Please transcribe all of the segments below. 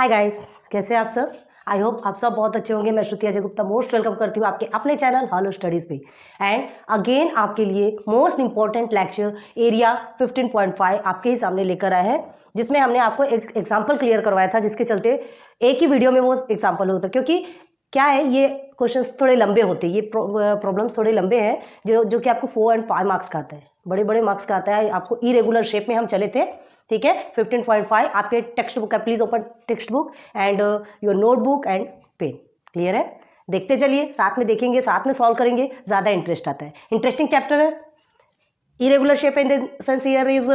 Hi guys, कैसे हैं आप सब। आई होप आप सब बहुत अच्छे होंगे। मैं श्रुति अजय गुप्ता मोस्ट वेलकम करती हूँ आपके अपने चैनल हेलो स्टडीज़ पे। एंड अगेन आपके लिए मोस्ट इंपॉर्टेंट लेक्चर एरिया 15.5 आपके ही सामने लेकर आए हैं, जिसमें हमने आपको एक एग्जाम्पल क्लियर करवाया था, जिसके चलते एक ही वीडियो में वो एग्जाम्पल होता है। क्योंकि क्या है, ये क्वेश्चंस थोड़े लंबे होते हैं, ये प्रॉब्लम्स थोड़े लंबे हैं, जो कि आपको 4 और 5 मार्क्स का आता है, बड़े बड़े मार्क्स का आता है। आपको इरेगुलर शेप में हम चले थे, ठीक है। 15.5 आपके टेक्स्ट बुक है, please open text book and your notebook and pen. Clear है, देखते चलिए, साथ में देखेंगे, साथ में सॉल्व करेंगे, ज़्यादा इंटरेस्ट आता है। इंटरेस्टिंग चैप्टर है। irregular shape in the sense here is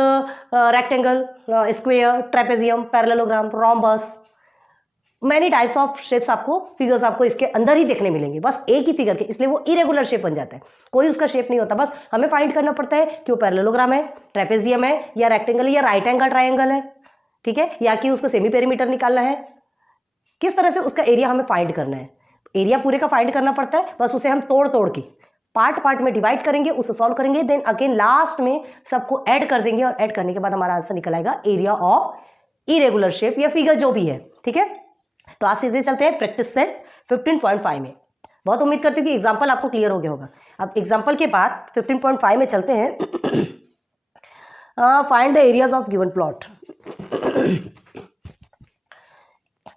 rectangle, square, trapezium, parallelogram, rhombus, many types of shapes आपको फिगर्स आपको इसके अंदर ही देखने मिलेंगे, बस एक ही फिगर के, इसलिए वो इरेगुलर शेप बन जाता है। कोई उसका शेप नहीं होता, बस हमें फाइंड करना पड़ता है कि वो पैरेललोग्राम है, ट्रेपेजियम है, या रेक्टेंगल या राइट एंगल ट्राइंगल है, ठीक है, या कि उसका सेमी पेरीमीटर निकालना है। किस तरह से उसका एरिया हमें फाइंड करना है, एरिया पूरे का फाइंड करना पड़ता है, बस उसे हम तोड़ तोड़ के पार्ट पार्ट में डिवाइड करेंगे, उसे सॉल्व करेंगे, देन अगेन लास्ट में सबको ऐड कर देंगे, और ऐड करने के बाद हमारा आंसर निकल आएगा एरिया ऑफ इरेगुलर शेप या फिगर जो भी है, ठीक है। तो आज सीधे चलते हैं प्रैक्टिस सेट 15.5 में। बहुत उम्मीद करती हूँ कि एग्जाम्पल आपको क्लियर हो गया होगा। अब एग्जाम्पल के बाद 15.5 में चलते हैं। Find the areas of given plot.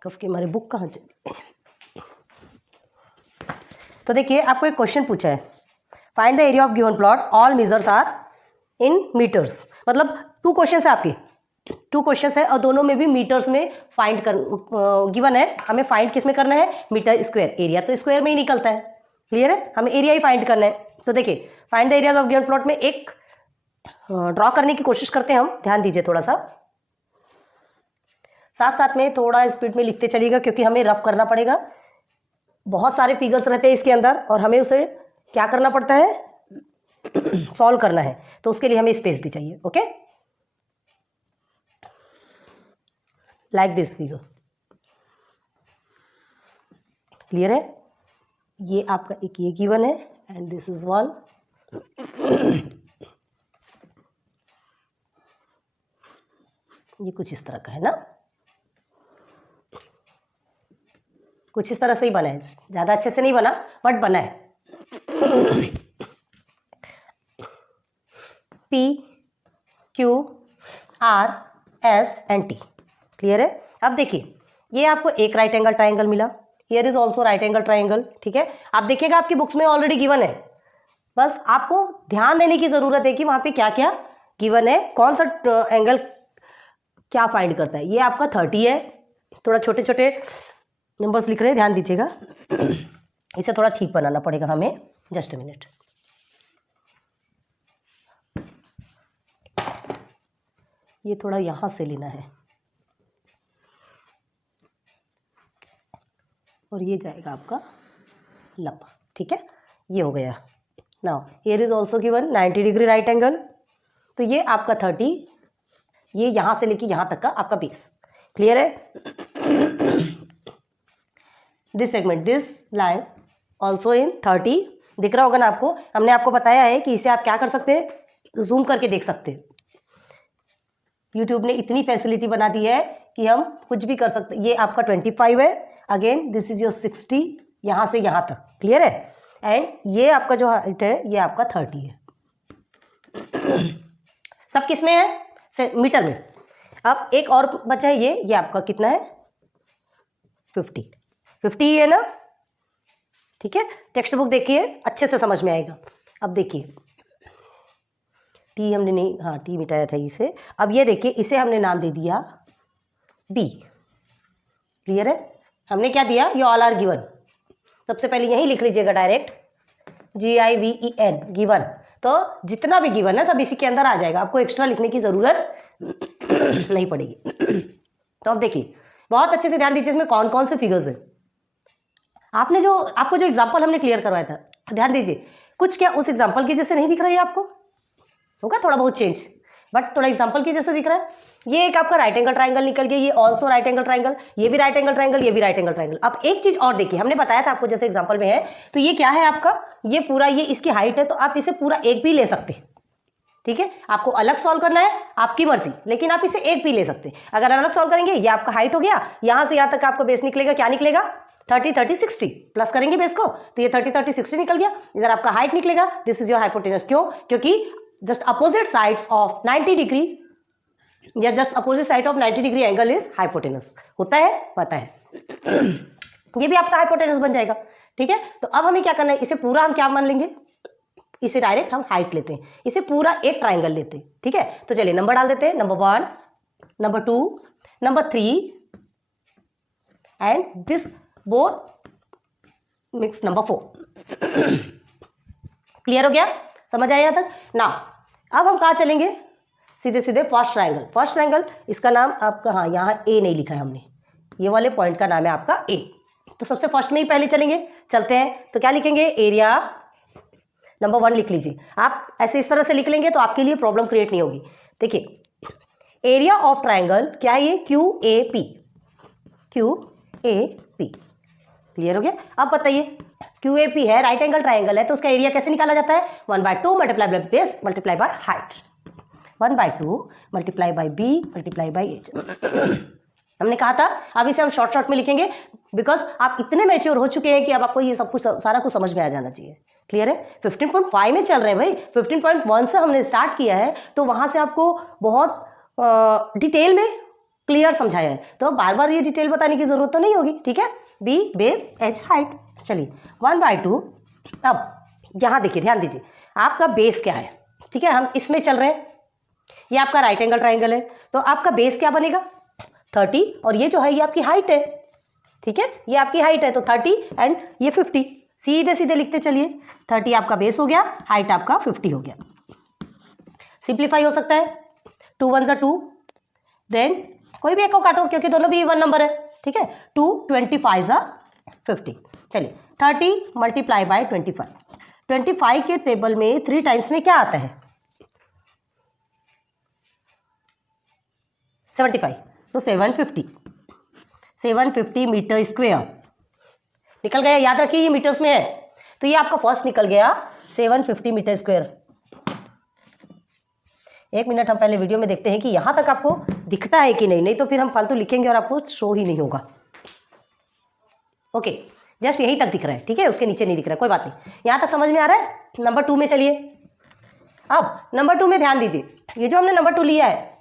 कफ के हमारे बुक कहाँ चली। तो देखिए, आपको एक क्वेश्चन पूछा है, find the area of given plot, all measures are in metres. मतलब 2 क्वेश्चन है आपके, 2 क्वेश्चन है, और दोनों में भी मीटर्स में फाइंड कर गिवन है। हमें फाइंड किस में करना है, मीटर स्क्वायर। एरिया तो स्क्वायर में ही निकलता है, क्लियर है, हमें एरिया ही फाइंड करना है। तो देखिए, find the areas of given plot में एक ड्रॉ करने की कोशिश करते हैं हम। ध्यान दीजिए, थोड़ा सा साथ साथ में थोड़ा स्पीड में लिखते चलिएगा, क्योंकि हमें रब करना पड़ेगा। बहुत सारे फिगर्स रहते हैं इसके अंदर, और हमें उसे क्या करना पड़ता है, सॉल्व करना है। तो उसके लिए हमें स्पेस भी चाहिए, okay. Like this figure, clear है। ये आपका एक ये गिवन है, एंड दिस इज वन। ये कुछ इस तरह का है ना, कुछ इस तरह से ही बना है, ज्यादा अच्छे से नहीं बना, बट बना है। P Q R S and T, clear है। अब देखिए, ये आपको एक राइट एंगल ट्राइंगल मिला, here is also right angle triangle, ठीक है। आप देखिएगा आपकी बुक्स में ऑलरेडी गिवन है, बस आपको ध्यान देने की जरूरत है कि वहां पे क्या क्या गिवन है, कौन सा एंगल क्या फाइंड करता है। ये आपका 30 है, थोड़ा छोटे छोटे नंबर्स लिख रहे हैं, ध्यान दीजिएगा। इसे थोड़ा ठीक बनाना पड़ेगा हमें, जस्ट अ मिनट। ये थोड़ा यहां से लेना है, और ये जाएगा आपका लंबा, ठीक है। ये हो गया। Now here is also given 90 degree right angle, तो ये आपका 30, ये यहां से लेके यहां तक का आपका बेस, क्लियर है। This segment, this line also in 30, दिख रहा होगा ना आपको। हमने आपको बताया है कि इसे आप क्या कर सकते हैं, जूम करके देख सकते हैं। यूट्यूब ने इतनी फैसिलिटी बना दी है कि हम कुछ भी कर सकते हैं। ये आपका 25 है, अगेन दिस इज योर 60, यहाँ से यहाँ तक, क्लियर है। एंड ये आपका जो हाइट है, ये आपका 30 है। सब किस में है, मीटर में। अब एक और बचा है, ये आपका कितना है, 50 ही है ना, ठीक है। टेक्स्ट बुक देखिए, अच्छे से समझ में आएगा। अब देखिए, टी हमने नहीं, हाँ टी मिटाया था इसे। अब ये देखिए, इसे हमने नाम दे दिया बी, क्लियर है। हमने क्या दिया, ये ऑल आर गिवन। सबसे पहले यही लिख लीजिएगा डायरेक्ट, GIVEN गिवन। तो जितना भी गिवन है सब इसी के अंदर आ जाएगा, आपको एक्स्ट्रा लिखने की जरूरत नहीं पड़ेगी। तो अब देखिए, बहुत अच्छे से ध्यान दीजिए, इसमें कौन कौन से फिगर्स हैं। आपको जो एग्जाम्पल हमने क्लियर करवाया था, ध्यान दीजिए, कुछ क्या उस एग्जाम्पल की जैसे नहीं दिख रहा है आपको, होगा थोड़ा बहुत चेंज, बट थोड़ा एग्जाम्पल की जैसे दिख रहा है। ये एक आपका राइट एंगल ट्राइंगल निकल गया, ये ऑल्सो राइट एंगल ट्राइंगल, ये भी राइट एंगल ट्राइंगल, ये भी राइट एंगल ट्राइंगल। अब एक चीज और देखिए, हमने बताया था आपको, जैसे एग्जाम्पल में है, तो ये क्या है आपका, ये पूरा, ये इसकी हाइट है, तो आप इसे पूरा एक भी ले सकते हैं, ठीक है, आपको अलग सॉल्व करना है आपकी मर्जी, लेकिन आप इसे एक भी ले सकते हैं। अगर अलग सॉल्व करेंगे, ये आपका हाइट हो गया, यहां से यहां तक आपका बेस निकलेगा, क्या निकलेगा 30 30 60, प्लस करेंगे बेस को तो ये 30 30 60 निकल गया। इधर आपका हाइट निकलेगा, दिस इज योर हाइपोटेनस। क्यों? क्योंकि just opposite sides of 90 degree या just opposite side of 90 degree angle is hypotenuse. होता है, पता है। ये भी आपका हाइपोटेनस बन जाएगा। ठीक है, तो अब हमें क्या करना है, इसे पूरा हम क्या मान लेंगे, इसे डायरेक्ट हम हाइट लेते हैं, इसे पूरा एक ट्राइंगल लेते हैं। ठीक है, तो चलिए नंबर डाल देते हैं, number 1, number 2, number 3 and this both mix number 4। Clear हो गया? समझ आया तक ना? अब हम कहाँ चलेंगे, सीधे सीधे फर्स्ट ट्राइंगल। फर्स्ट ट्राइंगल, इसका नाम आपका, हाँ यहाँ ए नहीं लिखा है हमने, ये वाले पॉइंट का नाम है आपका ए। तो सबसे फर्स्ट में ही पहले चलेंगे, चलते हैं। तो क्या लिखेंगे, एरिया नंबर 1 लिख लीजिए। आप ऐसे इस तरह से लिख लेंगे तो आपके लिए प्रॉब्लम क्रिएट नहीं होगी। देखिए, एरिया ऑफ ट्राइंगल क्या है, ये QAP, QAP। क्लियर हो गया? अब बताइए, QAP है, राइट एंगल ट्राइंगल है, तो उसका एरिया कैसे निकाला जाता है, 1/2 multiply by base multiply by height, 1/2 multiply bye B multiply by H। हमने कहा था, अब इसे हम शॉर्ट में लिखेंगे, बिकॉज आप इतने मैच्योर हो चुके हैं कि अब आपको ये सब कुछ, सारा कुछ समझ में आ जाना चाहिए। क्लियर है? 15.5 में चल रहे हैं भाई, 15.1 से हमने स्टार्ट किया है, तो वहां से आपको बहुत डिटेल में क्लियर समझाया है, तो बार बार ये डिटेल बताने की जरूरत तो नहीं होगी। ठीक है, B बेस H हाइट। चलिए 1/2। अब यहाँ देखिए, ध्यान दीजिए, आपका बेस क्या है। ठीक है, हम इसमें चल रहे हैं, ये आपका राइट एंगल ट्राइंगल है, तो आपका बेस क्या बनेगा 30, और ये जो है ये आपकी हाइट है। ठीक है, ये आपकी हाइट है, तो 30 एंड ये 50, सीधे सीधे लिखते चलिए। 30 आपका बेस हो गया, हाइट आपका 50 हो गया। सिंप्लीफाई हो सकता है, 2 1 2, देन कोई भी एक को काटो क्योंकि दोनों भी इवन नंबर है। ठीक है, 2 25 50। चलिए 30 मल्टीप्लाई बाय 25, 25 के टेबल में 3 टाइम्स में क्या आता है 75, तो 750 मीटर स्क्वायर निकल गया। याद रखिए ये मीटर्स में है, तो ये आपका फर्स्ट निकल गया 750 मीटर स्क्वायर। एक मिनट, हम पहले वीडियो में देखते हैं कि यहां तक आपको दिखता है कि नहीं, नहीं तो फिर हम फालतू लिखेंगे और आपको शो ही नहीं होगा। ओके, जस्ट यहीं तक दिख रहा है। ठीक है, उसके नीचे नहीं दिख रहा है, कोई बात नहीं। यहां तक समझ में आ रहा है? नंबर 2 में चलिए। अब नंबर 2 में ध्यान दीजिए, ये जो हमने नंबर 2 लिया है,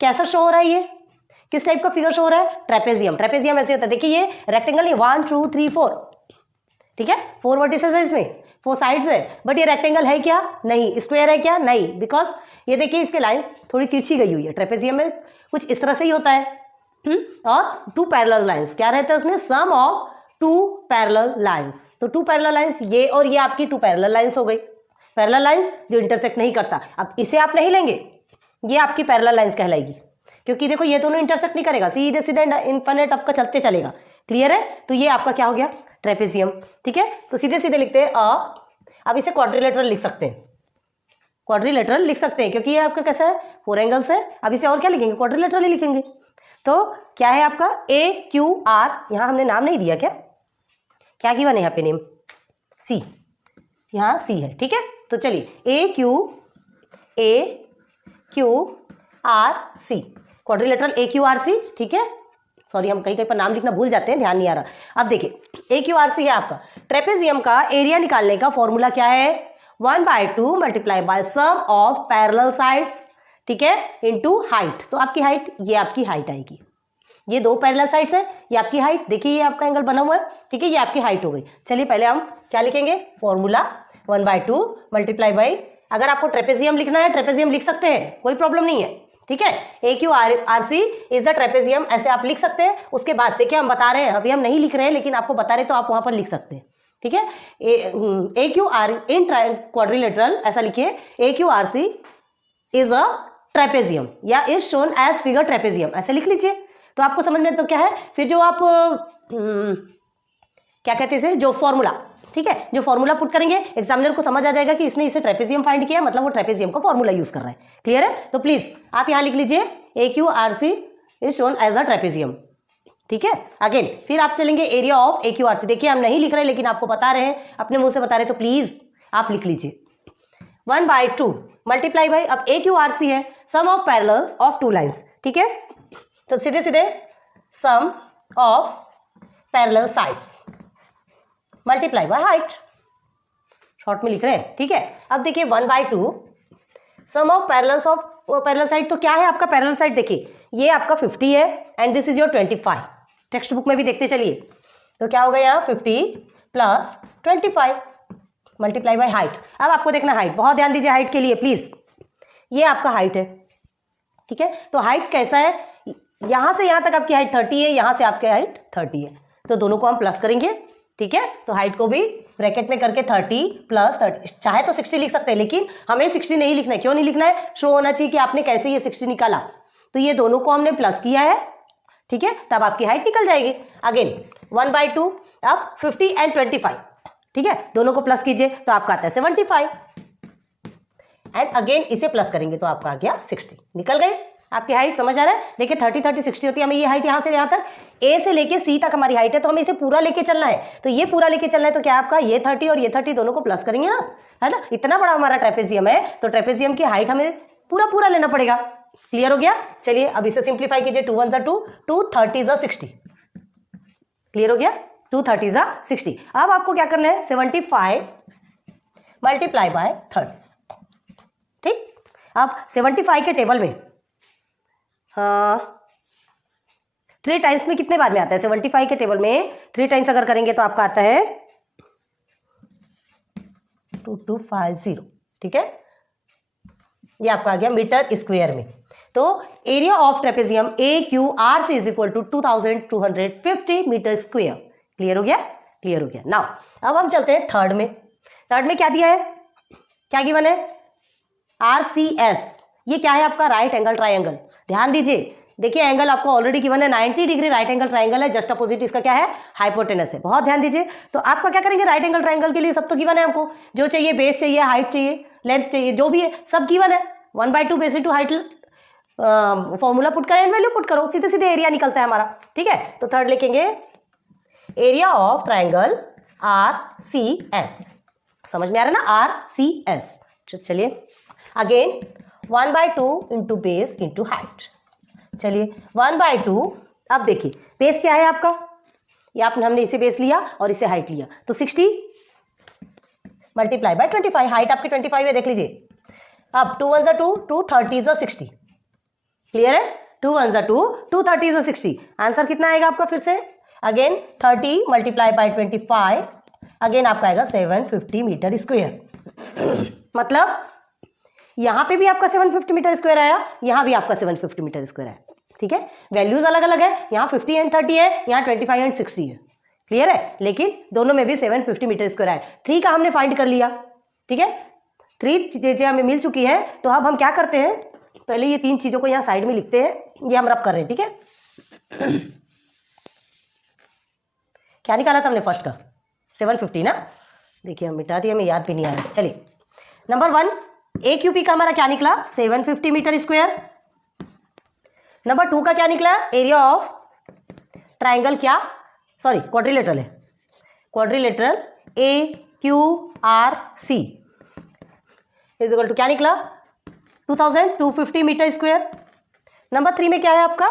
कैसा शो हो रहा है, ये किस टाइप का फिगर शो हो रहा है, ट्रेपेजियम। ट्रेपेजियम ऐसे होता है, देखिए ये रेक्टेंगल है, 1 2 3 4। ठीक है, 4 वर्टिसेस है इसमें, 4 साइड्स है, बट ये रेक्टेंगल है क्या, नहीं। स्क्वायर है क्या, नहीं, बिकॉज ये देखिए इसके लाइंस थोड़ी तिरछी गई हुई है। ट्रेपेजियम में कुछ इस तरह से ही होता है। और 2 पैरेलल लाइंस क्या रहता है उसमें, सम ऑफ 2 पैरेलल लाइंस। तो 2 पैरेलल लाइंस, ये और ये आपकी 2 पैरेलल लाइंस हो गई। पैरेलल लाइंस जो इंटरसेक्ट नहीं करता, अब इसे आप नहीं लेंगे, ये आपकी पैरेलल लाइंस कहलाएगी, क्योंकि देखो ये दोनों इंटरसेक्ट नहीं करेगा, सीधे सीधे इनफिनिट आपका चलते चलेगा। क्लियर है? तो ये आपका क्या हो गया, ट्रेपेजियम। ठीक है, तो सीधे सीधे लिखते हैं अब इसे क्वाड्रिलेटरल लिख सकते हैं, क्वाड्रिलेटरल लिख सकते हैं, क्योंकि ये आपका कैसा है, 4 एंगल्स है। अब इसे और क्या लिखेंगे, क्वाड्रिलेटरल ही लिखेंगे। तो क्या है आपका AQR, यहां हमने नाम नहीं दिया, क्या गिवन है यहाँ पे नेम, C, यहाँ C है। ठीक है, तो चलिए AQRC, क्वाड्रिलेटरल AQRC। ठीक है, सॉरी हम कहीं कहीं पर नाम लिखना भूल जाते हैं, ध्यान नहीं आ रहा। अब देखिए AQRC है आपका। ट्रेपेजियम का एरिया निकालने का फॉर्मूला क्या है, 1/2 multiply by sum of parallel sides, ठीक है, इनटू हाइट। तो आपकी हाइट, ये आपकी हाइट आएगी, ये 2 पैरेलल साइड्स है, ये आपकी हाइट, देखिए ये आपका एंगल बना हुआ है। ठीक है, ये आपकी हाइट हो गई। चलिए पहले हम क्या लिखेंगे, फॉर्मूला 1/2 मल्टीप्लाई बाई, अगर आपको ट्रेपेजियम लिखना है ट्रेपेजियम लिख सकते हैं, कोई प्रॉब्लम नहीं है। ठीक है, AQRC इज द ट्रेपेजियम, ऐसे आप लिख सकते हैं। उसके बाद देखिए हम बता रहे हैं, अभी हम नहीं लिख रहे हैं, लेकिन आपको बता रहे तो आप वहां पर लिख सकते हैं। ठीक है, AQR इन क्वाड्रिलेटरल, ऐसा लिखिए, AQRC इज अ ट्रेपेजियम या is shown as figure trapezium, ऐसे लिख लीजिए। तो आपको समझ में तो क्या है, फिर जो आप क्या कहते हैं इसे, जो फॉर्मूला, ठीक है, जो फॉर्मूला पुट करेंगे एग्जामिनर को समझ आ जाएगा कि इसने इसे ट्रेपेजियम फाइंड किया, मतलब वो ट्रेपेजियम का फॉर्मूला यूज कर रहा है। क्लियर है? तो प्लीज आप यहां लिख लीजिए AQRC is shown as a trapezium. ठीक है, अगेन फिर आप चलेंगे एरिया ऑफ AQRC। देखिए हम नहीं लिख रहे, लेकिन आपको बता रहे हैं, अपने मुंह से बता रहे, तो प्लीज आप लिख लीजिए। 1/2 मल्टीप्लाई बाई, अब ए क्यू आर सी है, sum of parallels of two lines, ठीक है, तो सीधे सीधे sum of parallel sides multiply by height, short में लिख रहे हैं, ठीक है। अब देखिए 1/2 sum of parallels of parallel side, तो क्या है आपका पैरेलल साइड, देखिए ये आपका 50 है and this is your 25, text book में भी देखते चलिए, तो क्या होगा यहाँ 50 प्लस 25 मल्टीप्लाई बाय हाइट। अब आपको देखना हाइट, बहुत ध्यान दीजिए हाइट के लिए प्लीज, ये आपका हाइट है, ठीक है, तो हाइट कैसा है, यहां से यहां तक आपकी हाइट 30 है, यहां से आपकी हाइट 30 है, तो दोनों को हम प्लस करेंगे, ठीक है, तो हाइट को भी ब्रैकेट में करके 30 प्लस 30, चाहे तो 60 लिख सकते हैं, लेकिन हमें 60 नहीं लिखना है, क्यों नहीं लिखना है, शो होना चाहिए कि आपने कैसे ये 60 निकाला, तो ये दोनों को हमने प्लस किया है, ठीक है, तब आपकी हाइट निकल जाएगी। अगेन 1/2, अब 50 एंड 25, ठीक है, दोनों को प्लस कीजिए तो आपका आता है 75 एंड अगेन इसे प्लस करेंगे तो आपका आ गया 60, निकल गए आपकी हाइट, समझ आ रहा है। देखिए 30 30 60 होती है, हमें ये हाइट यहाँ से यहाँ तक, ए से लेके सी तक हमारी हाइट है, तो हमें इसे पूरा लेके चलना है, तो ये पूरा लेके चलना है, तो क्या आपका ये 30 और ये 30 दोनों को प्लस करेंगे ना, है ना, इतना बड़ा हमारा ट्रेपेजियम है, तो ट्रेपेजियम की हाइट हमें पूरा पूरा लेना पड़ेगा। क्लियर हो गया, चलिए अब इसे सिंप्लीफाई कीजिए, 2 1 2, 2 30 60, क्लियर हो गया, 2 30 60। अब आपको क्या करना है, 75 मल्टीप्लाई बाय 30, ठीक, अब 75 के टेबल में 3 टाइम्स में कितने बार में आता है, 75 के टेबल में 3 टाइम्स अगर करेंगे तो आपका आता है 2250, ठीक है, ये आपका आ गया मीटर स्क्वायर में। तो area of trapezium A Q R C is equal to 2250 metre square. Clear हो गया, क्लियर हो गया। नाउ अब हम चलते हैं थर्ड में। थर्ड में क्या दिया है, क्या गिवन है, आर सी एस, ये क्या है आपका राइट एंगल ट्राइंगल। ध्यान दीजिए, देखिए एंगल आपको ऑलरेडी गिवन है 90 डिग्री राइट एंगल ट्राइंगल है, जस्ट अपोजिट इसका क्या है, हाइपोटेनस है। बहुत ध्यान दीजिए, तो आपका क्या करेंगे, राइट एंगल ट्राइंगल के लिए सब तो गिवन है, आपको जो चाहिए, बेस चाहिए, हाइट चाहिए, लेंथ चाहिए, जो भी है सब गिवन है। 1/2 base into height, formula put करें, वैल्यू पुट करो, सीधे सीधे एरिया निकलता है हमारा। ठीक है, तो थर्ड लिखेंगे area of triangle R C S. समझ में आ रहा है ना, आर सी एस। चलिए again 1/2 into base into height. चलिए 1/2, अब देखिए बेस क्या है आपका, ये आपने हमने इसे बेस लिया और इसे हाइट लिया, तो 60 मल्टीप्लाई बाय 25, हाइट आपकी 25 है, देख लीजिए। अब 2 1 2, 2 30 60। क्लियर है, 2 1 2, 2 30 60। आंसर कितना आएगा आपका, फिर से अगेन 30 मल्टीप्लाई बाय 25, अगेन आपका आएगा 750 मीटर स्क्वायर। मतलब यहां पे भी आपका 750 मीटर स्क्वायर आया, यहां भी आपका 750 मीटर स्क्वायर आया। ठीक है, वैल्यूज अलग अलग है, यहाँ 50 एंड 30 है, यहाँ 25 एंड 60 है। क्लियर है, लेकिन दोनों में भी 750 मीटर स्क्वायर आया। 3 का हमने फाइंड कर लिया। ठीक है, 3 चीजें हमें मिल चुकी हैं, तो अब हम क्या करते हैं, पहले ये 3 चीजों को यहाँ साइड में लिखते हैं, ये हम रब कर रहे हैं। ठीक है, क्या निकाला था हमने फर्स्ट का, 750 ना, देखिए हम मिटा दिए, हमें याद भी नहीं आ रहा। चलिए नंबर 1 ए क्यू पी का हमारा क्या निकला, 750 मीटर स्क्वायर। नंबर 2 का क्या निकला, एरिया ऑफ ट्राइंगल, क्या सॉरी क्वाड्रिलेटरल है, quadrilateral A Q R C is equal to क्या निकला, 2250 मीटर स्क्वायर। नंबर 3 में क्या है आपका,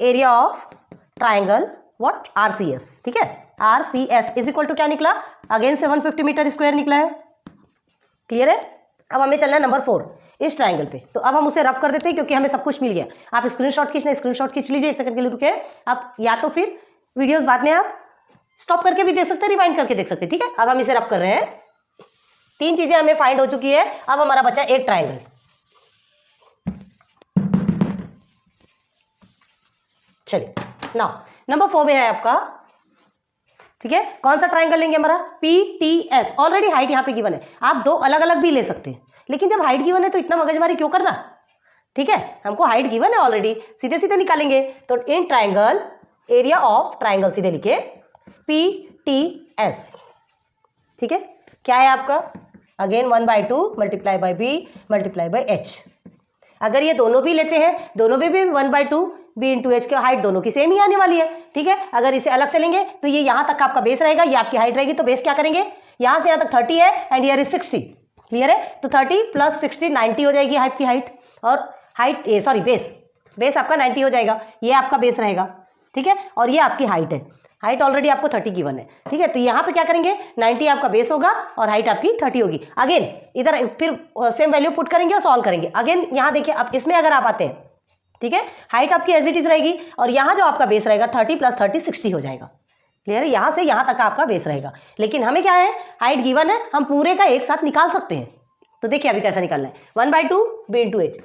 area of triangle what, R C S. ठीक है, R C S is equal to क्या निकला, अगेन 750 मीटर स्क्वायर निकला है। क्लियर है, अब हमें चलना है नंबर 4 इस ट्राइंगल पे, तो अब हम उसे रब कर देते हैं क्योंकि हमें सब कुछ मिल गया। आप स्क्रीनशॉट खींचना, स्क्रीनशॉट खींच लीजिए, 1 सेकंड के लिए रुके आप, या तो फिर वीडियोस बाद में आप स्टॉप करके भी देख सकते हैं, रिवाइंड करके देख सकते हैं। ठीक है, अब हम इसे रब कर रहे हैं। 3 चीजें हमें फाइंड हो चुकी है, अब हमारा बचा एक ट्राइंगल। चलिए नाउ नंबर 4 में है आपका, ठीक है, कौन सा ट्राइंगल लेंगे हमारा, P T S. Already height यहाँ पे गिवन है, आप 2 अलग अलग भी ले सकते हैं, लेकिन जब हाइट गिवन है तो इतना मगजमारी क्यों करना। ठीक है, हमको हाइट गिवन है ऑलरेडी, सीधे सीधे निकालेंगे। तो in triangle area of triangle सीधे लिखे पी टी एस। ठीक है, क्या है आपका, again 1/2 multiply by B multiply by H. अगर ये दोनों भी लेते हैं, दोनों में भी 1/2 बी इंटू एच की हाइट दोनों की सेम ही आने वाली है। ठीक है, अगर इसे अलग से लेंगे तो ये यहाँ तक आपका बेस रहेगा, ये आपकी हाइट रहेगी, तो बेस क्या करेंगे, यहाँ से यहाँ तक 30 है एंड ईयर इज 60। क्लियर है? तो 30 प्लस 60 90 हो जाएगी हाइट की हाइट, और हाइट सॉरी बेस आपका 90 हो जाएगा, ये आपका बेस रहेगा, ठीक है, और ये आपकी हाइट है। हाइट ऑलरेडी आपको 30 गिवन है, ठीक है। तो यहाँ पे क्या करेंगे, 90 आपका बेस होगा और हाइट आपकी 30 होगी। अगेन इधर फिर सेम वैल्यू पुट करेंगे और सॉल्व करेंगे। अगेन यहाँ देखिए, अब इसमें अगर आप आते हैं, ठीक है, हाइट आपकी एज इट इज रहेगी और यहाँ जो आपका बेस रहेगा 30 प्लस 30 60 हो जाएगा। क्लियर है? यहाँ से यहाँ तक का आपका बेस रहेगा। लेकिन हमें क्या है, हाइट गिवन है, हम पूरे का एक साथ निकाल सकते हैं। तो देखिए अभी कैसा निकालना है, 1/2 b/h,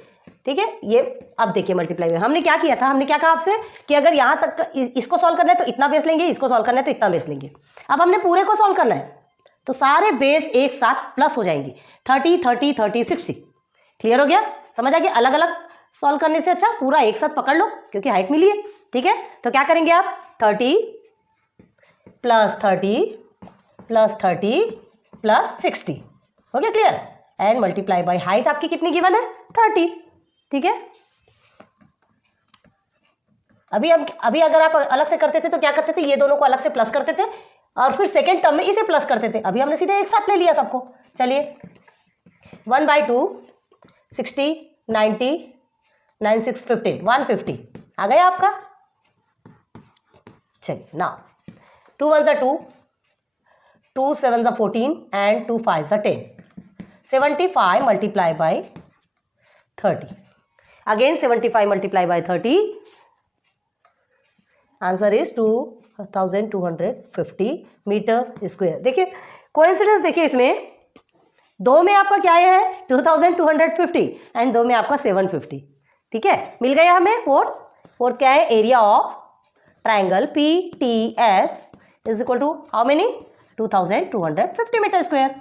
ठीक है। ये अब देखिए मल्टीप्लाई में हमने क्या किया था, हमने क्या कहा आपसे कि अगर यहाँ तक इसको सॉल्व करना है तो इतना बेस लेंगे, इसको सॉल्व करना है तो इतना बेस लेंगे। अब हमने पूरे को सॉल्व करना है तो सारे बेस एक साथ प्लस हो जाएंगे, 30 30 30 60। क्लियर हो गया? समझ आ गया? अलग अलग सॉल्व करने से अच्छा पूरा एक साथ पकड़ लो, क्योंकि हाइट मिली है, ठीक है। तो क्या करेंगे आप, 30 प्लस 30 प्लस 30 प्लस 60, हो गया clear? And multiply by height आपकी कितनी गिवन है, 30, ठीक है। अभी अगर आप अलग से करते थे तो क्या करते थे, ये दोनों को अलग से प्लस करते थे और फिर सेकेंड टर्म में इसे प्लस करते थे। अभी हमने सीधे एक साथ ले लिया सबको। चलिए 1/2 60 90 9 6 15 150 आ गया आपका। चलिए ना, 2 1 2 2 7 14 and 2 5 10, 75 multiply by 30। Again 75 multiply by 30, answer is 2250 metre square. देखिए कोइंसिडेंस देखिए, इसमें दो में आपका क्या है 2250 एंड दो में आपका 750, ठीक है। मिल गया हमें फोर्थ क्या है, area of triangle PTS is equal to how many 2250 metre square.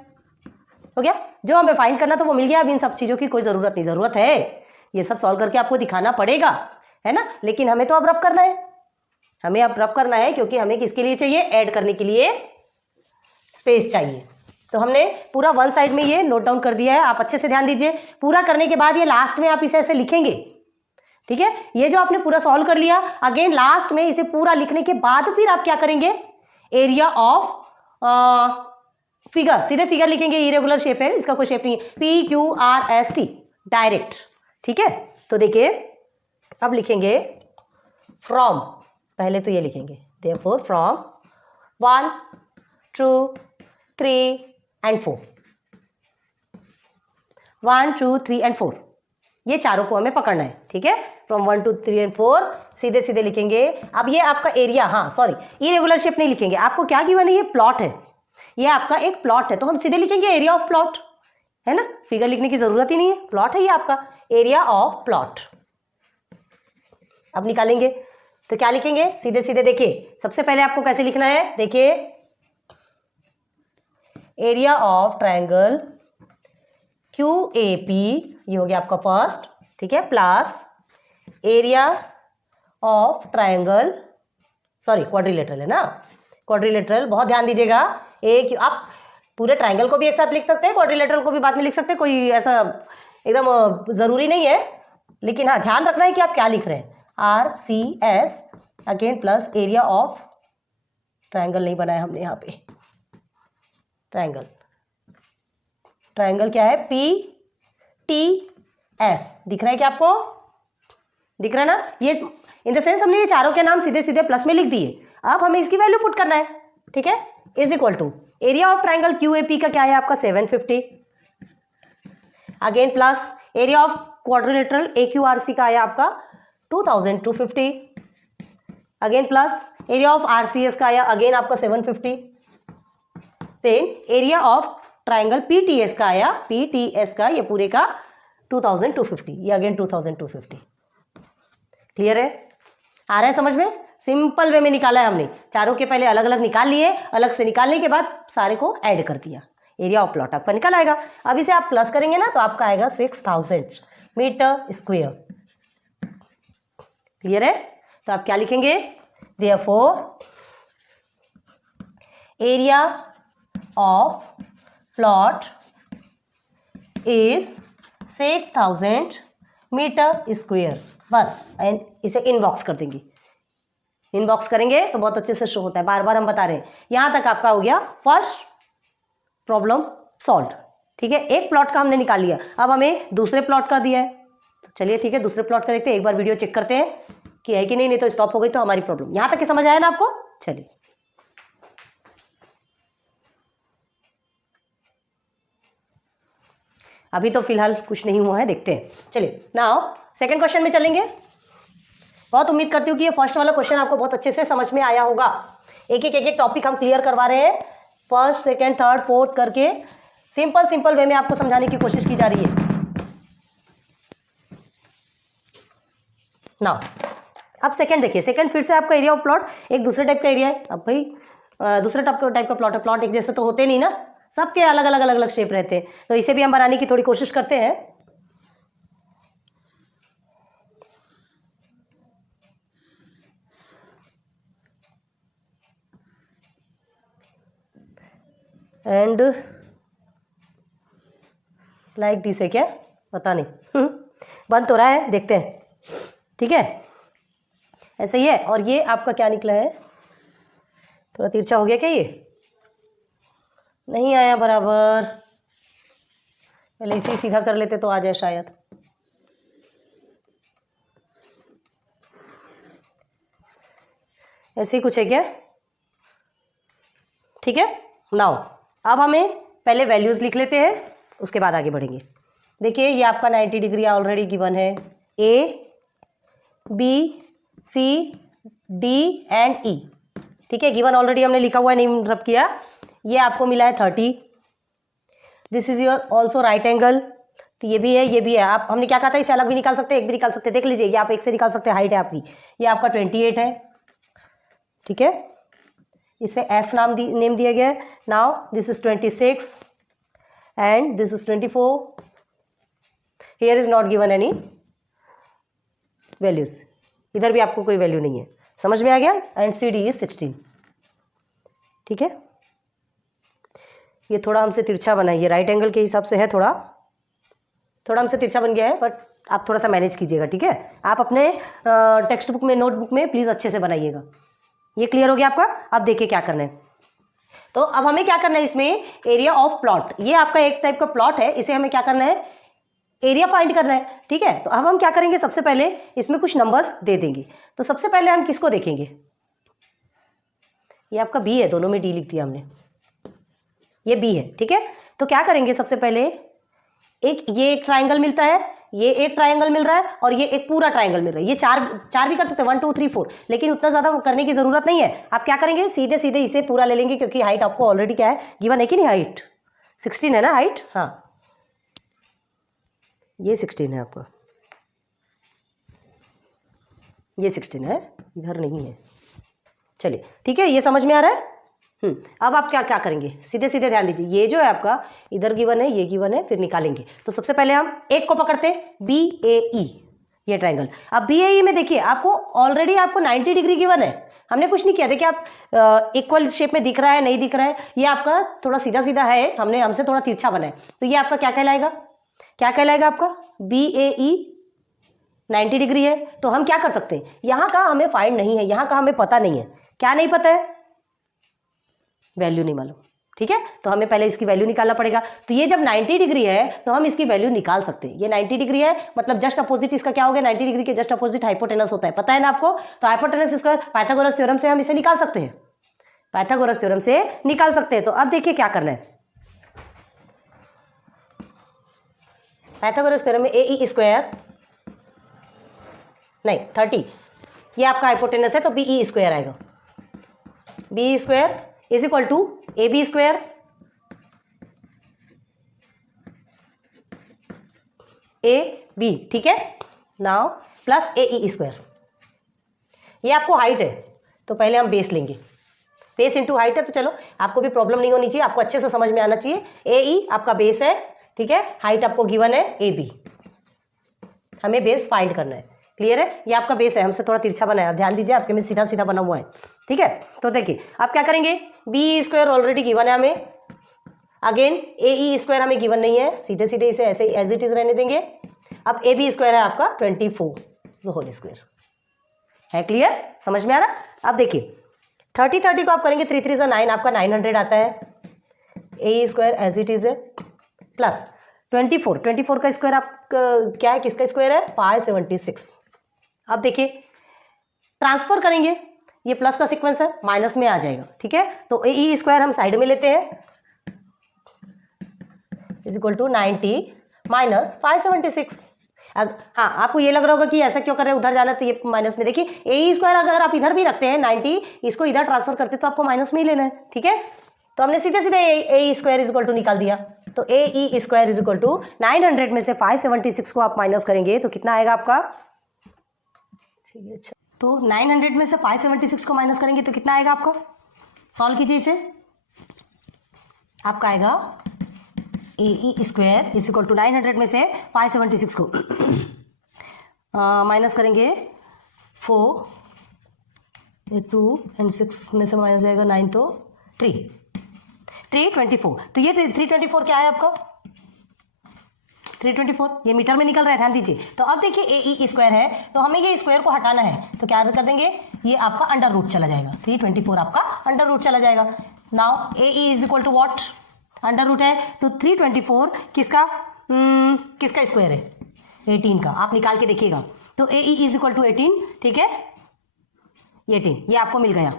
हो गया? जो हमें फाइंड करना था वो मिल गया। अब इन सब चीज़ों की कोई ज़रूरत नहीं, ज़रूरत है ये सब सॉल्व करके आपको दिखाना पड़ेगा, है ना। लेकिन हमें तो अब रब करना है, हमें अब रब करना है, क्योंकि हमें किसके लिए चाहिए, ऐड करने के लिए स्पेस चाहिए। तो हमने पूरा वन साइड में ये नोट डाउन कर दिया है, आप अच्छे से ध्यान दीजिए। पूरा करने के बाद ये लास्ट में आप इसे ऐसे लिखेंगे, ठीक है। ये जो आपने पूरा सॉल्व कर लिया, अगेन लास्ट में इसे पूरा लिखने के बाद फिर आप क्या करेंगे, एरिया ऑफ फिगर, सीधे फिगर लिखेंगे। इरेगुलर शेप है, इसका कोई शेप नहीं है, PQRST डायरेक्ट, ठीक है। तो देखिए अब लिखेंगे फ्रॉम, पहले तो ये लिखेंगे देयरफॉर फ्रॉम 1 2 3 एंड 4, 1 2 3 एंड 4, ये चारों को हमें पकड़ना है, ठीक है। फ्रॉम 1 2 3 एंड 4 सीधे सीधे लिखेंगे। अब ये आपका एरिया, हाँ सॉरी इरेगुलर शेप नहीं लिखेंगे, आपको क्या गिवन है, ये प्लॉट है, ये आपका एक प्लॉट है, तो हम सीधे लिखेंगे एरिया ऑफ प्लॉट, है ना। फिगर लिखने की जरूरत ही नहीं है, प्लॉट है ये आपका, एरिया ऑफ प्लॉट। अब निकालेंगे तो क्या लिखेंगे, सीधे सीधे देखिए। सबसे पहले आपको कैसे लिखना है, देखिए एरिया ऑफ ट्रायंगल QAP, ये हो गया आपका फर्स्ट, ठीक है, plus area of triangle, sorry quadrilateral है ना, क्वाड्रिलेटरल, बहुत ध्यान दीजिएगा। एक आप पूरे ट्रायंगल को भी एक साथ लिख सकते हैं, क्वाड्रिलेटरल को भी बाद में लिख सकते हैं, कोई ऐसा एकदम ज़रूरी नहीं है। लेकिन हाँ ध्यान रखना है कि आप क्या लिख रहे हैं, RCS again plus area of triangle, नहीं बनाया हमने यहाँ पे ट्रायंगल, ट्रायंगल क्या है PTS, दिख रहा है क्या आपको, दिख रहा है ना। ये इन द सेंस हमने ये चारों के नाम सीधे सीधे प्लस में लिख दिए। अब हमें इसकी वैल्यू पुट करना है, ठीक है, is equal to area of triangle QAP का क्या है आपका 750, again plus area of quadrilateral AQRC का है आपका 2250, again plus area of RCS का आया अगेन आपका 750, then area of triangle PTS का आया, PTS का ये पूरे का 2250, ये अगेन 2250। क्लियर है, आ रहा है समझ में? सिंपल वे में निकाला है हमने, चारों के पहले अलग अलग निकाल लिए, अलग से निकालने के बाद सारे को ऐड कर दिया, एरिया ऑफ प्लॉट आपका निकल आएगा। अब इसे आप प्लस करेंगे ना तो आपका आएगा 6000 मीटर स्क्वायर। क्लियर है? तो आप क्या लिखेंगे, therefore area of plot is 6000 metre square, बस। एंड इसे इनबॉक्स कर देंगे, इनबॉक्स करेंगे तो बहुत अच्छे से शो होता है, बार बार हम बता रहे हैं। यहां तक आपका हो गया फर्स्ट प्रॉब्लम सॉल्व। ठीक है, एक प्लॉट का हमने निकाल लिया, अब हमें दूसरे प्लॉट का दिया है, तो चलिए ठीक है दूसरे प्लॉट का देखते हैं, एक बार वीडियो चेक करते हैं कि है कि नहीं, नहीं तो स्टॉप हो गई तो हमारी प्रॉब्लम। यहां तक कि समझ आया ना आपको? चलिए अभी तो फिलहाल कुछ नहीं हुआ है, देखते हैं। चलिए नाउ सेकंड क्वेश्चन में चलेंगे। बहुत उम्मीद करती हूँ कि ये फर्स्ट वाला क्वेश्चन आपको बहुत अच्छे से समझ में आया होगा। एक एक टॉपिक हम क्लियर करवा रहे हैं, फर्स्ट सेकंड थर्ड फोर्थ करके सिंपल वे में आपको समझाने की कोशिश की जा रही है। नाउ अब सेकंड देखिए, सेकंड फिर से आपका एरिया ऑफ प्लॉट एक दूसरे टाइप का एरिया है। अब भाई दूसरे टाइप का प्लॉट है, प्लॉट एक जैसे तो होते नहीं ना, सबके अलग अलग शेप रहते हैं, तो इसे भी हम बनाने की थोड़ी कोशिश करते हैं। एंड लाइक दिस है क्या, पता नहीं बन तो रहा है, देखते हैं। ठीक है ऐसे ही है, और ये आपका क्या निकला है, थोड़ा तिरछा हो गया क्या, ये नहीं आया बराबर, पहले इसी सीधा कर लेते तो आ जाए शायद। ऐसे ही कुछ है क्या? ठीक है नाउ अब हमें पहले वैल्यूज लिख लेते हैं, उसके बाद आगे बढ़ेंगे। देखिए ये आपका 90 डिग्री ऑलरेडी गिवन है, A B C D and E. ठीक है गिवन ऑलरेडी हमने लिखा हुआ है, नहीं रब किया। ये आपको मिला है 30, this is your also right angle, तो ये भी है ये भी है। आप हमने क्या कहा था, इसे अलग भी निकाल सकते हैं, एक भी निकाल सकते हैं, देख लीजिए ये आप एक से निकाल सकते हैं, हाइट है आपकी, ये आपका 28 है। ठीक है इसे एफ नेम दिया गया है। Now this is 26 and this is 24, here is not given any values, इधर भी आपको कोई वैल्यू नहीं है, समझ में आ गया। And C D is 16। ठीक है ये थोड़ा हमसे तिरछा बना है, ये राइट एंगल के हिसाब से है, थोड़ा हमसे तिरछा बन गया है, बट आप थोड़ा सा मैनेज कीजिएगा। ठीक है आप अपने टेक्स्ट बुक में नोटबुक में प्लीज़ अच्छे से बनाइएगा। ये क्लियर हो गया आपका? अब देखिए क्या करना है, तो अब हमें क्या करना है, इसमें एरिया ऑफ प्लॉट, ये आपका एक टाइप का प्लॉट है, इसे हमें क्या करना है, एरिया फाइंड करना है। ठीक है तो अब हम क्या करेंगे, सबसे पहले इसमें कुछ नंबर्स दे देंगे। तो सबसे पहले हम किसको देखेंगे, ये आपका बी है, दोनों में डी लिख दिया हमने, ये बी है। ठीक है तो क्या करेंगे, सबसे पहले ये एक ट्राइंगल मिलता है, ये एक ट्राइंगल मिल रहा है, और ये एक पूरा ट्राइंगल मिल रहा है। ये चार भी कर सकते हैं, 1 2 3 4, लेकिन उतना ज़्यादा करने की ज़रूरत नहीं है। आप क्या करेंगे, सीधे सीधे इसे पूरा ले लेंगे, क्योंकि हाइट आपको ऑलरेडी क्या है, गिवन है कि नहीं, हाइट 16 है ना हाइट, हाँ ये 16 है आपका, ये 16 है, इधर नहीं है। चलिए ठीक है ये समझ में आ रहा है। अब आप क्या करेंगे, सीधे सीधे ध्यान दीजिए, ये जो है आपका इधर गिवन है, ये गिवन है, फिर निकालेंगे। तो सबसे पहले हम एक को पकड़ते हैं, बी ए ई, ये ट्राइंगल। अब बी ए ई में देखिए आपको ऑलरेडी आपको 90 डिग्री गिवन है, हमने कुछ नहीं किया। देखिए आप इक्वल शेप में दिख रहा है, नहीं दिख रहा है, ये आपका थोड़ा सीधा सीधा है, हमसे थोड़ा तिरछा बना है, तो ये आपका क्या कहलाएगा आपका बी ए ई 90 डिग्री है। तो हम क्या कर सकते हैं, यहाँ का हमें फाइंड नहीं है, यहाँ का हमें पता नहीं है। क्या नहीं पता है, वैल्यू नहीं मालूम। ठीक है तो हमें पहले इसकी वैल्यू निकालना पड़ेगा। तो ये जब 90 डिग्री है तो हम इसकी वैल्यू निकाल सकते हैं। ये 90 डिग्री है, मतलब जस्ट अपोजिट इसका क्या हो गया, 90 डिग्री के जस्ट अपोजिट हाइपोटेनस होता है, पता है ना आपको। तो हाइपोटेनस स्क्वायर पाइथागोरस थ्योरम से हम इसे निकाल सकते हैं, पाइथागोरस थ्योरम से निकाल सकते हैं। तो अब देखिए क्या करना है, पाइथागोरस थ्योरम में ए ई स्क्वायर नहीं 30, ये आपका हाइपोटेनस है, तो बी ई स्क्वायर आएगा, B square is equal to A B square A B. ठीक है now plus A E square, ये आपको हाइट है, तो पहले हम बेस लेंगे, बेस इंटू हाइट है, तो चलो आपको भी प्रॉब्लम नहीं होनी चाहिए, आपको अच्छे से समझ में आना चाहिए। ए ई आपका बेस है, ठीक है, हाइट आपको गिवन है ए बी, हमें बेस फाइंड करना है। क्लियर है, ये आपका बेस है, हमसे थोड़ा तिरछा बनाया, ध्यान दीजिए आपके में सीधा सीधा बना हुआ है। ठीक है तो देखिए आप क्या करेंगे, बी स्क्वायर ऑलरेडी गिवन है हमें, अगेन ए ई स्क्वायर हमें गिवन नहीं है, सीधे सीधे इसे ऐसे एज इट इज रहने देंगे। अब ए बी स्क्वायर है आपका 24 होल स्क्वायर है। क्लियर, समझ में आ रहा। अब देखिए 30 को आप करेंगे 3 3 9, आपका 900 आता है। ए स्क्वायर एज इट इज है, प्लस 24 का स्क्वायर आप क्या है, किसका स्क्वायर है, 576। अब देखिए ट्रांसफर करेंगे, ये प्लस का सीक्वेंस है, माइनस में आ जाएगा, ठीक है। तो ए स्क्वायर हम साइड में लेते हैं, इज इक्वल टू 90 माइनस 576। हाँ, आपको ये लग रहा होगा कि ऐसा क्यों कर रहे हैं, उधर जाना तो ये माइनस में। देखिए ए स्क्वायर अगर आप इधर भी रखते हैं 90, इसको इधर ट्रांसफर करते तो आपको माइनस में ही लेना है, ठीक है। तो हमने सीधे सीधे ए स्क्वायर इज इक्वल टू निकाल दिया। तो ए स्क्वायर इज इक्वल टू 900 में से 576 को आप माइनस करेंगे तो कितना आएगा आपका, अच्छा, तो 900 में से 576 को माइनस करेंगे तो कितना आएगा आपका, सॉल्व कीजिए इसे, आपका आएगा ए स्क्वायर इज इक्वल टू 900 में से 576 को माइनस करेंगे 4, 2 एंड 6 में से माइनस जाएगा 9, तो 324। तो ये 324 क्या है आपका, 324, ये मीटर में निकल रहा है, ध्यान दीजिए। तो अब देखिए ए स्क्वायर है, तो हमें ये स्क्वायर को हटाना है, तो क्या कर देंगे, ये आपका अंडर रूट चला जाएगा, 324 आपका अंडर रूट चला जाएगा। Now A is equal to what, under root है, तो 324 किसका स्क्वायर है, 18 का, आप निकाल के देखिएगा। तो ए इज इक्वल टू 18, ठीक है, 18 ये आपको मिल गया,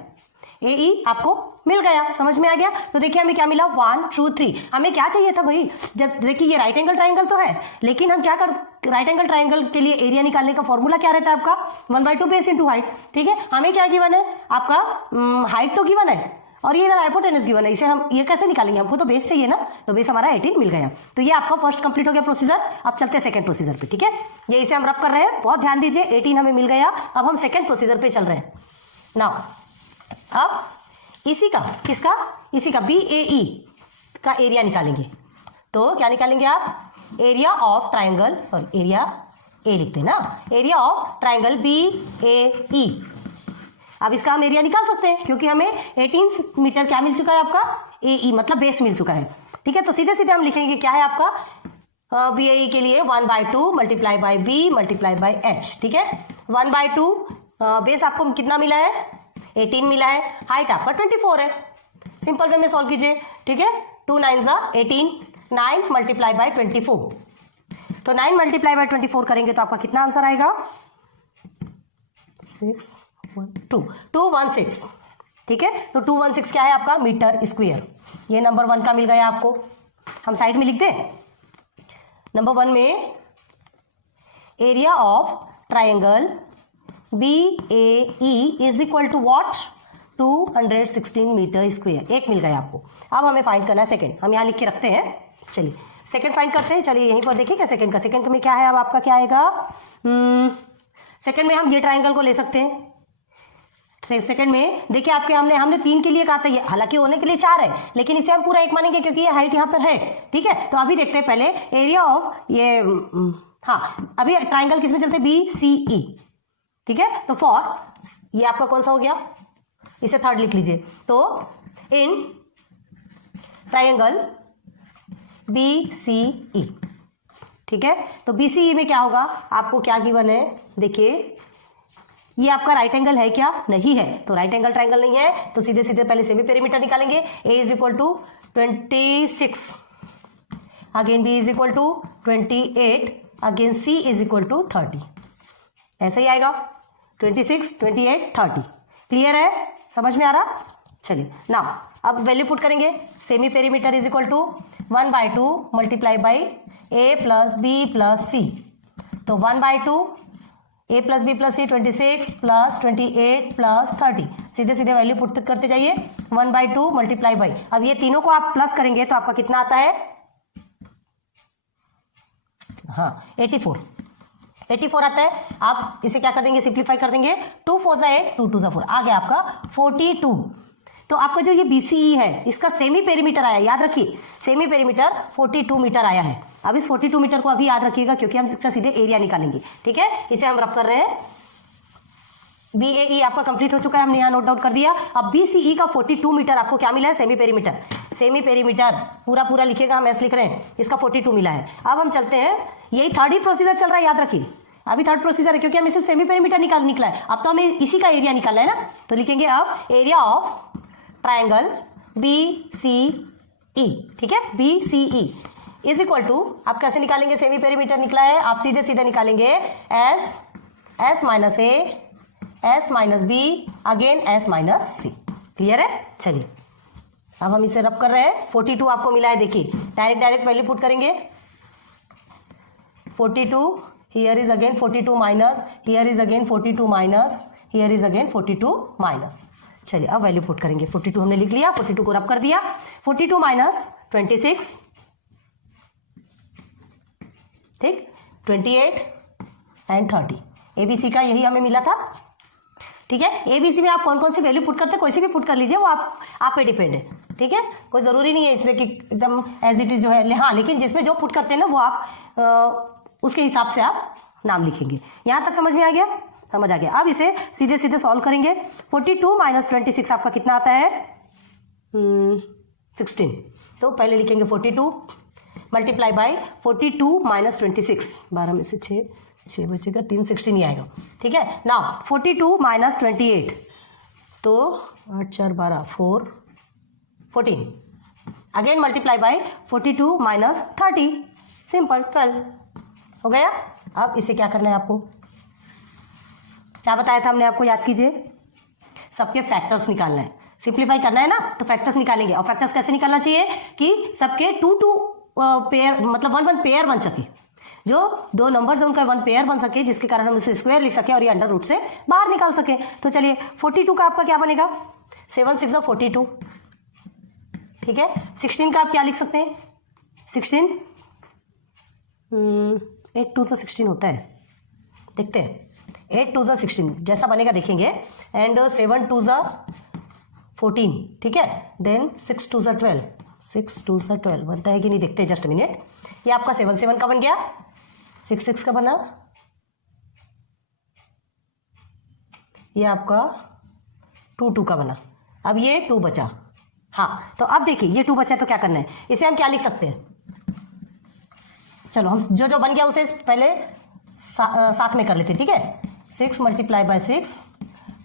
ए आपको मिल गया, समझ में आ गया। तो देखिए हमें क्या मिला, 1 2 3, हमें क्या चाहिए था भाई, जब देखिए ये राइट एंगल ट्राइंगल तो है, लेकिन हम क्या कर, राइट एंगल ट्राइंगल के लिए एरिया निकालने का फॉर्मूला क्या रहता है आपका, 1/2 बेस इंटू हाइट, ठीक है। हमें क्या गिवन है आपका, हाइट तो गिवन है और ये इधर हाइपोटेनस गिवन है, इसे हम ये कैसे निकालेंगे, हमको तो बेस चाहिए ना, तो बेस हमारा 18 मिल गया। तो ये आपका फर्स्ट कंप्लीट हो गया प्रोसीजर। अब चलते हैं सेकंड प्रोसीजर पे, ठीक है, ये इसे हम रब कर रहे हैं, बहुत ध्यान दीजिए, 18 हमें मिल गया। अब हम सेकंड प्रोसीजर पे चल रहे हैं। नाउ अब इसी का किसका, इसी का BAE का एरिया निकालेंगे। तो क्या निकालेंगे आप, area of triangle, sorry area A लिखते हैं ना, एरिया ऑफ ट्राइंगल BAE। अब इसका हम एरिया निकाल सकते हैं क्योंकि हमें 18 मीटर क्या मिल चुका है आपका, AE मतलब बेस मिल चुका है, ठीक है। तो सीधे सीधे हम लिखेंगे क्या है आपका, BAE के लिए 1/2 multiply by B multiply by H, ठीक है। 1/2 बेस आपको कितना मिला है, 18 मिला है, हाइट आपका 24 है, सिंपल वे में सॉल्व कीजिए, ठीक है। 2 9 18, 9 मल्टीप्लाई बाई 24, तो 9 मल्टीप्लाई बाई 24 करेंगे तो आपका कितना आंसर आएगा, 216, ठीक है। तो 216 क्या है आपका, मीटर स्क्वायर। ये नंबर 1 का मिल गया आपको, हम साइड में लिख दें। नंबर 1 में area of triangle BAE is equal to what, 216 metre square, एक मिल गया आपको। अब हमें फाइंड करना है सेकंड, हम यहाँ लिख के रखते हैं, चलिए सेकंड फाइंड करते हैं। चलिए यहीं पर देखिए क्या सेकंड का, सेकंड में क्या है, अब आपका क्या आएगा, सेकंड में हम ये ट्राइंगल को ले सकते हैं। सेकंड में देखिए आपके हमने 3 के लिए कहा था, ये हालांकि होने के लिए 4 है, लेकिन इसे हम पूरा 1 मानेंगे क्योंकि ये हाइट यहाँ पर है, ठीक है। तो अभी देखते हैं पहले एरिया ऑफ ये, हाँ अभी ट्राइंगल किसमें चलते हैं, BCE, ठीक है। तो फॉर ये आपका कौन सा हो गया, इसे थर्ड लिख लीजिए। तो इन ट्राइंगल BCE, ठीक है। तो BCE में क्या होगा, आपको क्या गिवन है, देखिए ये आपका राइट एंगल है क्या, नहीं है, तो राइट एंगल ट्राइंगल नहीं है, तो सीधे सीधे पहले सेमी पेरीमीटर निकालेंगे। A is equal to 26, again B is equal to 28, again C is equal to 30, ऐसे ही आएगा 26, 28, 30। क्लियर है, समझ में आ रहा। चलिए ना अब वैल्यू पुट करेंगे, semi perimeter is equal to 1/2 multiply by A plus B plus C, तो 1/2 A plus B plus C 26 plus 28 plus 30, सीधे सीधे वैल्यू पुट करते जाइए, 1/2 मल्टीप्लाई बाई, अब ये तीनों को आप प्लस करेंगे तो आपका कितना आता है, हाँ 84 आता है। आप इसे क्या कर देंगे, सिंप्लीफाई कर देंगे, 2 4 8, 2 2 4, आ गया आपका 42। तो आपका जो ये BCE है इसका सेमी पेरीमीटर आया, याद रखिए सेमी पेरीमीटर 42 मीटर आया है। अब इस 42 मीटर को अभी याद रखिएगा क्योंकि हम इसका सीधे एरिया निकालेंगे, ठीक है। इसे हम रब कर रहे हैं, BAE आपका कंप्लीट हो चुका है, हमने यहाँ नोट डाउन कर दिया। अब BCE का 42 मीटर आपको क्या मिला है, सेमी पेरीमीटर, सेमी पेरीमीटर पूरा लिखेगा, हम ऐसे लिख रहे हैं, इसका 42 मिला है। अब हम चलते हैं, यही थर्ड ही प्रोसीजर चल रहा है, याद रखिए अभी थर्ड प्रोसीजर है क्योंकि हमें सिर्फ सेमी पेरीमीटर निकला है, अब तो हमें इसी का एरिया निकालना है ना। तो लिखेंगे अब एरिया ऑफ ट्राइंगल BCE, ठीक है, BCE इज इक्वल टू, आप कैसे निकालेंगे, सेमी पेरीमीटर निकला है, आप सीधे सीधे निकालेंगे S minus A, S minus B, again S minus C. Clear है? चलिए अब हम इसे रब कर रहे हैं। 42 आपको मिला है, देखिए डायरेक्ट वैल्यू पुट करेंगे। 42, here is again 42 minus, here is again 42 minus, here is again 42 minus. चलिए अब वैल्यू पुट करेंगे। 42 हमने लिख लिया, 42 को रब कर दिया। 42 माइनस 26, ठीक, 28 एंड 30। एबीसी का यही हमें मिला था। ठीक है, एबीसी में आप कौन कौन सी वैल्यू पुट करते हैं, कोई सी भी पुट कर लीजिए, वो आप पे डिपेंड है। ठीक है, कोई जरूरी नहीं है इसमें कि एकदम एज इट इज जो है, हाँ, लेकिन जिसमें जो पुट करते हैं ना वो आप उसके हिसाब से आप नाम लिखेंगे। यहां तक समझ में आ गया? समझ आ गया। अब इसे सीधे सीधे सॉल्व करेंगे। 42 माइनस 26 आपका कितना आता है? 16। तो पहले लिखेंगे 42 मल्टीप्लाई बाई 42 माइनस 26, 12 में से 6 बचेगा, 3, 16 ही आएगा। ठीक है, नाउ 42 माइनस 28, तो 8 4 12, 14। Again multiply by 42 minus 30, simple 12 हो गया। अब इसे क्या करना है आपको, क्या बताया था हमने आपको, याद कीजिए, सबके फैक्टर्स निकालना है, सिंप्लीफाई करना है ना, तो फैक्टर्स निकालेंगे। और फैक्टर्स कैसे निकालना चाहिए कि सबके 2 पेयर, मतलब 1 पेयर बन सके, जो दो नंबर्स उनका 1 पेयर बन सके, जिसके कारण हम उसे स्क्वायर लिख सके और ये अंडर रूट से बाहर निकाल सके। तो चलिए 42 का आपका क्या बनेगा, 7 6 42। ठीक है, 16 का आप क्या लिख सकते हैं, 16, 8 2 16 होता है, देखते हैं, 8 2 16 जैसा बनेगा देखेंगे। एंड 7 2 14, ठीक है, देन 6 2 12, 6 2 12 बनता है कि नहीं, देखते हैं, जस्ट मिनट। ये आपका 7 7 का बन गया, 6 6 का बना, ये आपका 2 2 का बना। अब ये 2 बचा, हाँ, तो अब देखिए ये 2 बचा, तो क्या करना है, इसे हम क्या लिख सकते हैं, चलो हम जो जो बन गया उसे पहले साथ में कर लेते हैं। ठीक है, 6 मल्टीप्लाई बाय 6,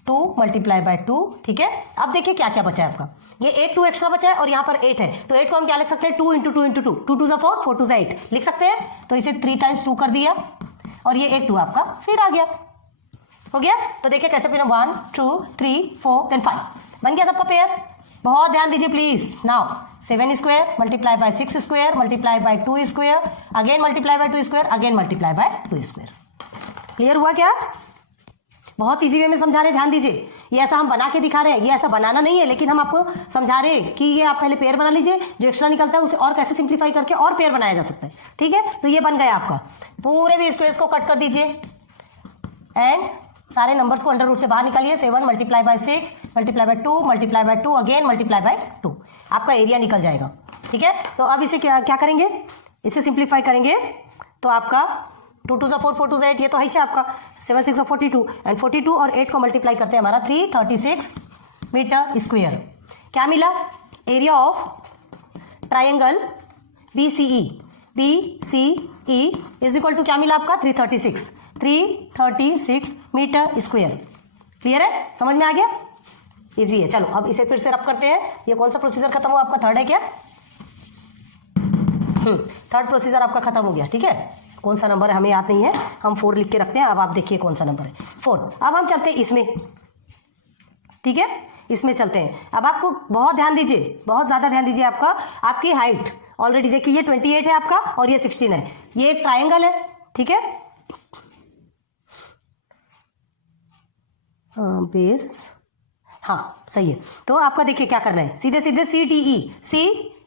2 मल्टीप्लाई बाय 2। ठीक है, अब देखिए क्या क्या बचा है आपका, ये 8 2 एक्स्ट्रा बचा है और यहाँ पर 8 है, तो 8 को हम क्या लिख सकते हैं, 2 इंटू 2 इंटू 2, 2 2 4, 4 2 8 लिख सकते हैं। तो इसे 3 टाइम्स 2 कर दिया और ये 8 2 आपका फिर आ गया, हो गया। तो देखिए कैसे, फिर 1 2 3 4 देन 5 बन गया सबका पेयर। बहुत ध्यान दीजिए please. Now 7 square multiply by 6 square multiply by 2 square, again multiply by 2 square, again multiply by 2 square. Clear हुआ क्या? बहुत इजी वे में समझा रहे, ध्यान दीजिए। ये ऐसा हम बना के दिखा रहे हैं, ये ऐसा बनाना नहीं है, लेकिन हम आपको समझा रहे हैं कि ये आप पहले पेयर बना लीजिए, जो एक्स्ट्रा निकलता है उसे और कैसे सिंप्लीफाई करके और पेयर बनाया जा सकता है। ठीक है, तो ये बन गया आपका, पूरे भी स्क्वायर्स को कट कर दीजिए एंड सारे नंबर्स को अंडर रूट से बाहर निकालिए। 7 multiply by 6 multiply by 2 multiply by 2 again multiply by 2, आपका एरिया निकल जाएगा। ठीक है, तो अब इसे क्या करेंगे, इसे सिंप्लीफाई करेंगे, तो आपका 2 2 4 4 2 8, ये तो है आपका 7 6 42 एंड 42 और 8 को मल्टीप्लाई करते हैं, हमारा 336 मीटर स्क्वायर। क्या मिला, area of triangle BCE is equal to क्या मिला आपका, 336 मीटर स्क्वायर। क्लियर है, समझ में आ गया, इजी है। चलो अब इसे फिर से रब करते हैं। ये कौन सा प्रोसीजर खत्म हुआ आपका, थर्ड है क्या? थर्ड प्रोसीजर आपका खत्म हो गया। ठीक है, कौन सा नंबर है हमें याद नहीं है, हम 4 लिख के रखते हैं। अब आप देखिए कौन सा नंबर है, 4। अब हम चलते हैं इसमें, ठीक है, इसमें चलते हैं। अब आपको बहुत ध्यान दीजिए, बहुत ज्यादा ध्यान दीजिए। आपकी हाइट ऑलरेडी देखिए, ये 28 है आपका और ये 16 है, ये एक ट्राइंगल है। ठीक है, बेस, हाँ सही है। तो आपका देखिए क्या करना है, सीधे सीधे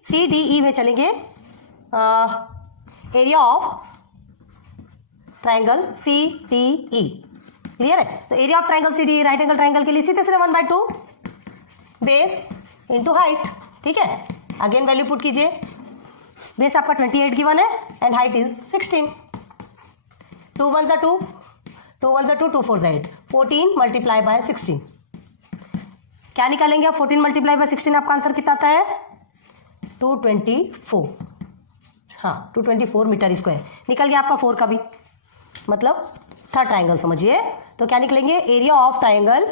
CDE में चलेंगे, area of triangle CDE। Clear है, तो area of triangle CDE right angle triangle के लिए सीधे सीधे 1/2 बेस इंटू हाइट। ठीक है, अगेन वैल्यू पुट कीजिए, बेस आपका 28 गिवन है and height is 16। 2 1 2, 2 1 2, 2 4 8, 14 multiply by 16। क्या निकालेंगे आप, 14 मल्टीप्लाई बाय 16, आपका आंसर कितना आता है, 224। हाँ, 224 मीटर स्क्वायर निकल गया आपका, 4 का भी, मतलब थर्ड ट्राइंगल समझिए। तो क्या निकलेंगे, area of triangle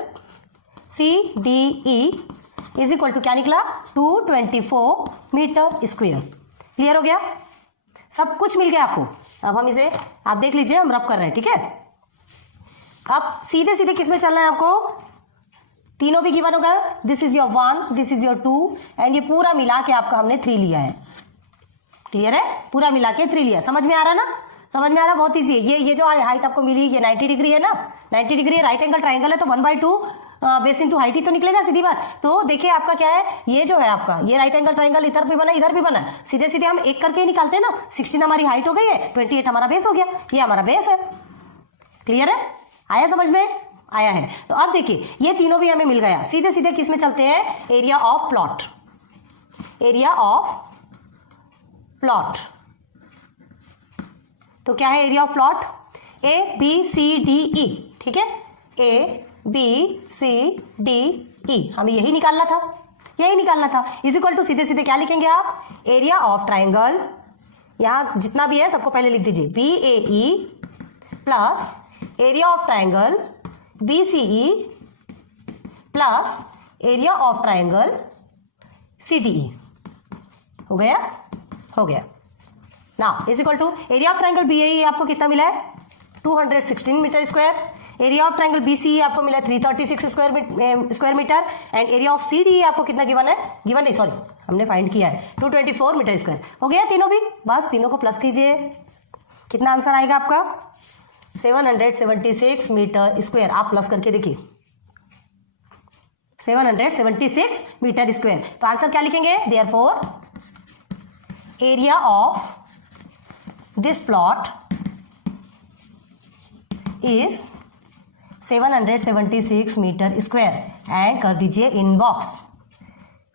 CDE is equal to क्या निकला, 224 मीटर स्क्वायर। क्लियर हो गया। सब कुछ मिल गया आपको। अब हम इसे आप देख लीजिए, हम रब कर रहे हैं, ठीक है। अब सीधे सीधे किस में चलना है आपको, तीनों भी गिवन हो गए, this is your 1, this is your 2 and ये पूरा मिला के आपका हमने 3 लिया है। क्लियर है, पूरा मिला के 3 लिया। समझ में आ रहा ना, समझ में आ रहा, बहुत ईजी है। ये जो हाइट आपको मिली ये 90 डिग्री है ना, 90 डिग्री है, राइट एंगल ट्राइंगल है, तो 1/2 बेस इंटू हाइट ही तो निकलेगा, सीधी बात। तो देखिए आपका क्या है, ये जो है आपका ये राइट एंगल ट्राइंगल इधर भी बना इधर भी बना, सीधे सीधे हम एक करके ही निकालते हैं ना। 16 हमारी हाइट हो गई है, 28 हमारा बेस हो गया, ये हमारा बेस है। क्लियर है, आया समझ में, आया है। तो अब देखिए ये तीनों भी हमें मिल गया, सीधे सीधे किस में चलते हैं, area of plot. Area of plot तो क्या है, area of plot A B C D E, ठीक है, ए बी सी डी ई, हमें यही निकालना था, यही निकालना था। इज इक्वल टू सीधे सीधे क्या लिखेंगे आप, एरिया ऑफ ट्राइंगल, यहां जितना भी है सबको पहले लिख दीजिए, B A E plus area of triangle B C E plus area of triangle C D E. हो गया, हो गया ना। Is equal to area of triangle B A E आपको कितना मिला है, 216 metre square. Area of triangle BC आपको मिला 336 square metre and area of CD आपको कितना गिवन है, गिवन नहीं सॉरी हमने फाइंड किया है 224 मीटर स्क्वायर। हो गया तीनों भी, बस तीनों को प्लस कीजिए, कितना आंसर आएगा आपका, 776 मीटर स्क्वायर। आप प्लस करके देखिए, 776 मीटर स्क्वायर। तो आंसर क्या लिखेंगे, therefore area of this plot is 776 metre square and कर दीजिए इनबॉक्स।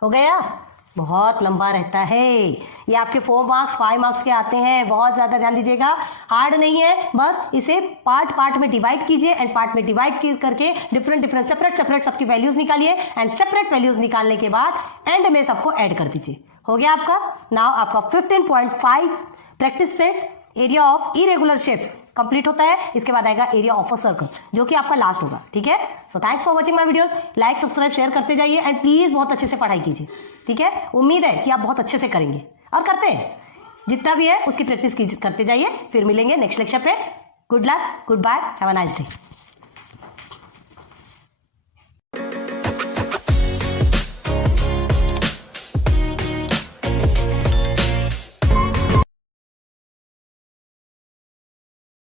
हो गया, बहुत लंबा रहता है ये, आपके 4 मार्क्स 5 मार्क्स के आते हैं, बहुत ज़्यादा ध्यान दीजिएगा, हार्ड नहीं है। बस इसे पार्ट पार्ट में डिवाइड कीजिए एंड पार्ट में डिवाइड करके डिफरेंट सेपरेट सबकी वैल्यूज निकालिए एंड सेपरेट वैल्यूज निकालने के बाद एंड में सबको ऐड कर दीजिए। हो गया आपका। नाउ आपका 15.5 practice set area of irregular shapes complete होता है। इसके बाद आएगा एरिया ऑफ अ सर्कल, जो कि आपका लास्ट होगा, ठीक है। So thanks for watching my videos, like subscribe share करते जाइए एंड प्लीज बहुत अच्छे से पढ़ाई कीजिए, ठीक है। उम्मीद है कि आप बहुत अच्छे से करेंगे और करते हैं, जितना भी है उसकी प्रैक्टिस करते जाइए। फिर मिलेंगे नेक्स्ट लेक्चर पे। Good luck, good bye, have a nice day.